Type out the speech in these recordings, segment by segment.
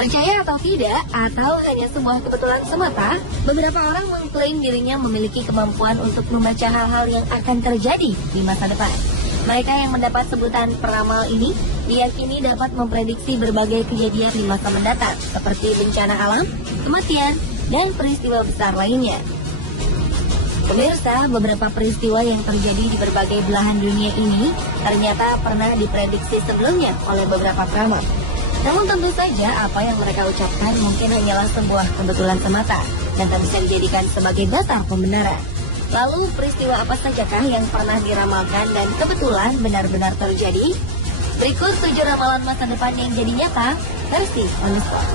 Percaya atau tidak, atau hanya sebuah kebetulan semata, beberapa orang mengklaim dirinya memiliki kemampuan untuk membaca hal-hal yang akan terjadi di masa depan. Mereka yang mendapat sebutan peramal ini diyakini dapat memprediksi berbagai kejadian di masa mendatang, seperti bencana alam, kematian, dan peristiwa besar lainnya. Pemirsa, beberapa peristiwa yang terjadi di berbagai belahan dunia ini ternyata pernah diprediksi sebelumnya oleh beberapa peramal. Namun tentu saja apa yang mereka ucapkan mungkin hanyalah sebuah kebetulan semata dan tak bisa dijadikan sebagai dasar pembenaran. Lalu peristiwa apa sajakah yang pernah diramalkan dan kebetulan benar-benar terjadi? Berikut 7 ramalan masa depan yang jadi nyata versi On The Spot.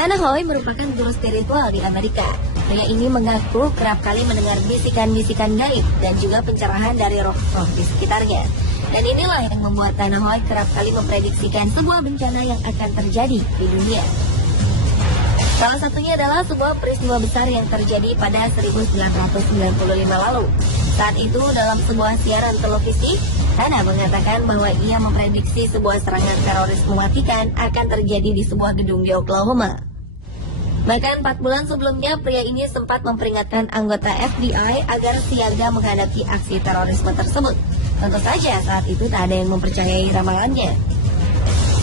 Tanahoy merupakan guru spiritual di Amerika. Pria ini mengaku kerap kali mendengar bisikan-bisikan gaib dan juga pencerahan dari roh-roh di sekitarnya. Dan inilah yang membuat Tanahoy kerap kali memprediksikan sebuah bencana yang akan terjadi di dunia. Salah satunya adalah sebuah peristiwa besar yang terjadi pada 1995 lalu. Saat itu dalam sebuah siaran televisi, Tana mengatakan bahwa ia memprediksi sebuah serangan teroris mematikan akan terjadi di sebuah gedung di Oklahoma. Bahkan 4 bulan sebelumnya, pria ini sempat memperingatkan anggota FBI agar siaga menghadapi aksi terorisme tersebut. Tentu saja saat itu tak ada yang mempercayai ramalannya.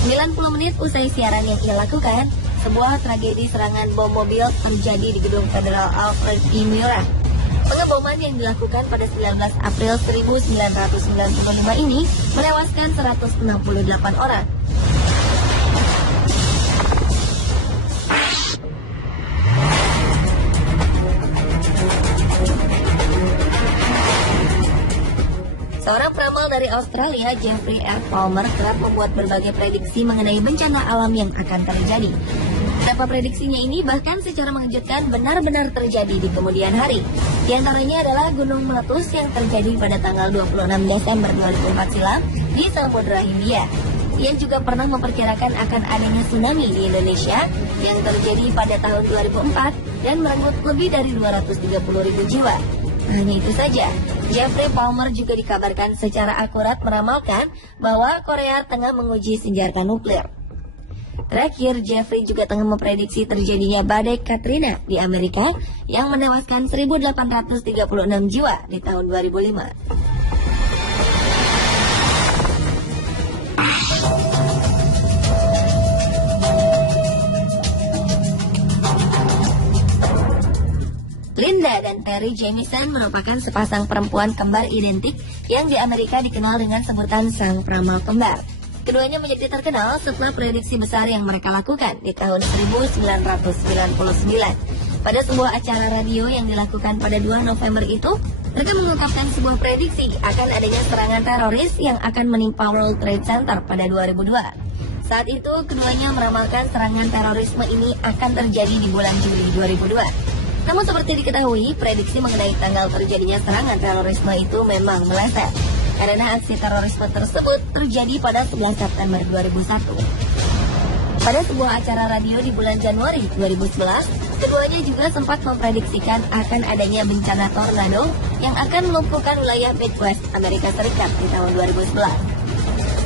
90 menit usai siaran yang ia lakukan, sebuah tragedi serangan bom mobil terjadi di gedung Federal Alfred E. Murrah. Pengeboman yang dilakukan pada 19 April 1995 ini menewaskan 168 orang. Seorang peramal dari Australia, Jeffrey R. Palmer, kerap membuat berbagai prediksi mengenai bencana alam yang akan terjadi. Beberapa prediksinya ini bahkan secara mengejutkan benar-benar terjadi di kemudian hari. Di antaranya adalah gunung meletus yang terjadi pada tanggal 26 Desember 2004 silam di Samudra Hindia. Ia juga pernah memperkirakan akan adanya tsunami di Indonesia yang terjadi pada tahun 2004 dan merenggut lebih dari 230.000 jiwa. Hanya itu saja, Jeffrey Palmer juga dikabarkan secara akurat meramalkan bahwa Korea Tengah menguji senjata nuklir. Terakhir, Jeffrey juga tengah memprediksi terjadinya badai Katrina di Amerika yang menewaskan 1.836 jiwa di tahun 2005. Linda dan Perry Jamison merupakan sepasang perempuan kembar identik yang di Amerika dikenal dengan sebutan sang peramal kembar. Keduanya menjadi terkenal setelah prediksi besar yang mereka lakukan di tahun 1999. Pada sebuah acara radio yang dilakukan pada 2 November itu, mereka mengungkapkan sebuah prediksi akan adanya serangan teroris yang akan menimpa World Trade Center pada 2002. Saat itu, keduanya meramalkan serangan terorisme ini akan terjadi di bulan Juli 2002. Namun seperti diketahui, prediksi mengenai tanggal terjadinya serangan terorisme itu memang meleset, karena aksi terorisme tersebut terjadi pada 11 September 2001. Pada sebuah acara radio di bulan Januari 2011, keduanya juga sempat memprediksikan akan adanya bencana tornado yang akan melumpuhkan wilayah Midwest Amerika Serikat di tahun 2011.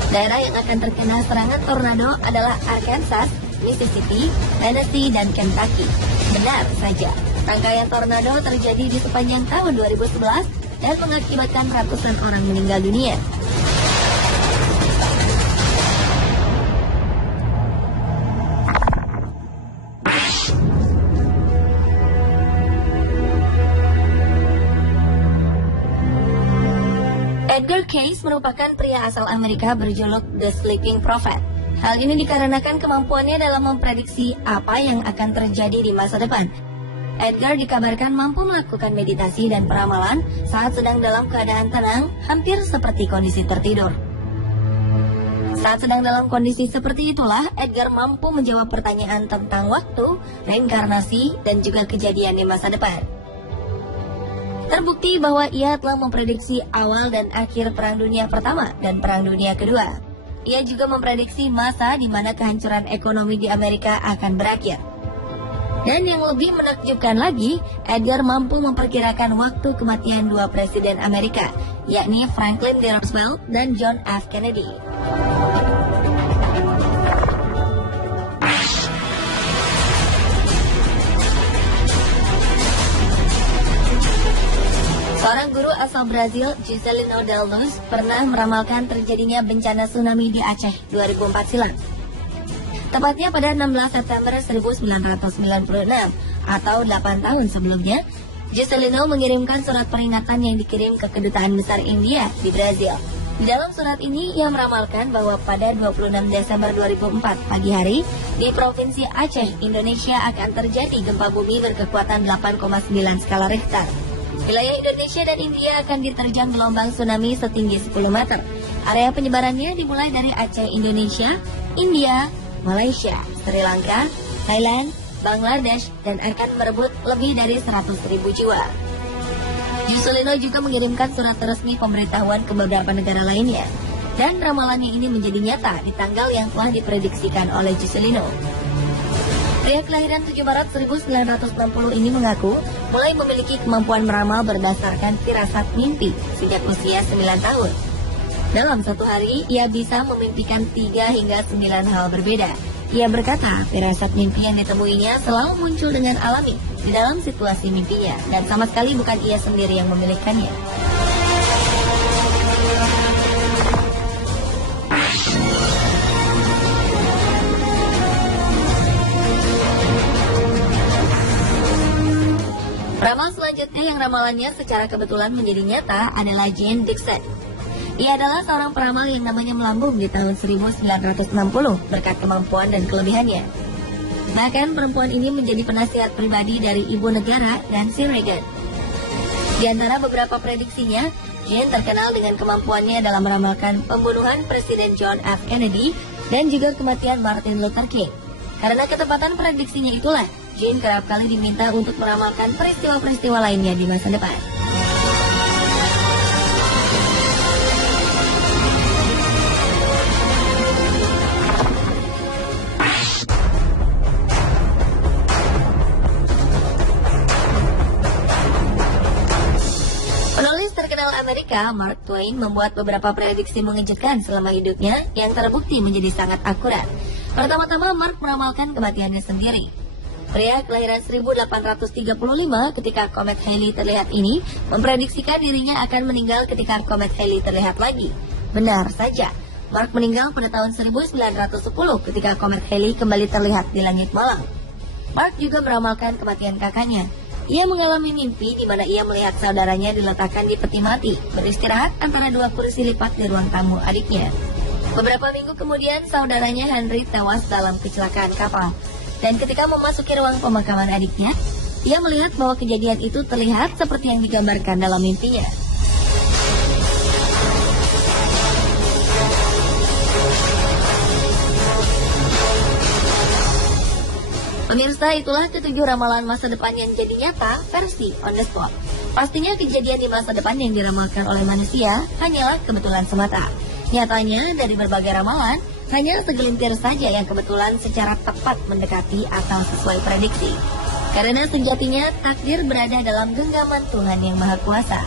Daerah yang akan terkena serangan tornado adalah Arkansas, Mississippi, Tennessee, dan Kentucky. Benar saja, rangkaian tornado terjadi di sepanjang tahun 2011 dan mengakibatkan ratusan orang meninggal dunia. Edgar Cayce merupakan pria asal Amerika berjuluk The Sleeping Prophet. Hal ini dikarenakan kemampuannya dalam memprediksi apa yang akan terjadi di masa depan. Edgar dikabarkan mampu melakukan meditasi dan peramalan saat sedang dalam keadaan tenang, hampir seperti kondisi tertidur. Saat sedang dalam kondisi seperti itulah, Edgar mampu menjawab pertanyaan tentang waktu, reinkarnasi, dan juga kejadian di masa depan. Terbukti bahwa ia telah memprediksi awal dan akhir Perang Dunia Pertama dan Perang Dunia Kedua. Ia juga memprediksi masa di mana kehancuran ekonomi di Amerika akan berakhir. Dan yang lebih menakjubkan lagi, Edgar mampu memperkirakan waktu kematian dua presiden Amerika, yakni Franklin D. Roosevelt dan John F. Kennedy. Seorang guru asal Brazil, Juscelino Del Luz, pernah meramalkan terjadinya bencana tsunami di Aceh 2004 silam. Tepatnya pada 16 September 1996 atau 8 tahun sebelumnya, Juscelino mengirimkan surat peringatan yang dikirim ke Kedutaan Besar India di Brazil. Di dalam surat ini, ia meramalkan bahwa pada 26 Desember 2004 pagi hari, di Provinsi Aceh, Indonesia akan terjadi gempa bumi berkekuatan 8,9 skala Richter. Wilayah Indonesia dan India akan diterjang gelombang tsunami setinggi 10 meter. Area penyebarannya dimulai dari Aceh, Indonesia, India, Malaysia, Sri Lanka, Thailand, Bangladesh, dan akan merebut lebih dari 100.000 jiwa. Juscelino juga mengirimkan surat resmi pemberitahuan ke beberapa negara lainnya. Dan ramalannya ini menjadi nyata di tanggal yang telah diprediksikan oleh Juscelino. Pria kelahiran 7 Maret 1960 ini mengaku mulai memiliki kemampuan meramal berdasarkan firasat mimpi sejak usia 9 tahun. Dalam satu hari, ia bisa memimpikan 3 hingga 9 hal berbeda. Ia berkata, firasat mimpi yang ditemuinya selalu muncul dengan alami di dalam situasi mimpinya, dan sama sekali bukan ia sendiri yang memilikannya. Ramal selanjutnya yang ramalannya secara kebetulan menjadi nyata adalah Jane Dixon. Ia adalah seorang peramal yang namanya melambung di tahun 1960 berkat kemampuan dan kelebihannya. Bahkan perempuan ini menjadi penasihat pribadi dari ibu negara Nancy Reagan. Di antara beberapa prediksinya, Jane terkenal dengan kemampuannya dalam meramalkan pembunuhan Presiden John F. Kennedy dan juga kematian Martin Luther King. Karena ketepatan prediksinya itulah, Jane kerap kali diminta untuk meramalkan peristiwa-peristiwa lainnya di masa depan. Penulis terkenal Amerika, Mark Twain, membuat beberapa prediksi mengejutkan selama hidupnya yang terbukti menjadi sangat akurat. Pertama-tama, Mark meramalkan kematiannya sendiri. Pria kelahiran 1835 ketika komet Halley terlihat ini memprediksikan dirinya akan meninggal ketika komet Halley terlihat lagi. Benar saja, Mark meninggal pada tahun 1910 ketika komet Halley kembali terlihat di langit malam. Mark juga meramalkan kematian kakaknya. Ia mengalami mimpi di mana ia melihat saudaranya diletakkan di peti mati, beristirahat antara dua kursi lipat di ruang tamu adiknya. Beberapa minggu kemudian, saudaranya Henry tewas dalam kecelakaan kapal. Dan ketika memasuki ruang pemakaman adiknya, ia melihat bahwa kejadian itu terlihat seperti yang digambarkan dalam mimpinya. Pemirsa, itulah ketujuh ramalan masa depan yang jadi nyata versi on the spot. Pastinya kejadian di masa depan yang diramalkan oleh manusia hanyalah kebetulan semata. Nyatanya dari berbagai ramalan, hanya segelintir saja yang kebetulan secara tepat mendekati atau sesuai prediksi. Karena sejatinya takdir berada dalam genggaman Tuhan yang Maha Kuasa.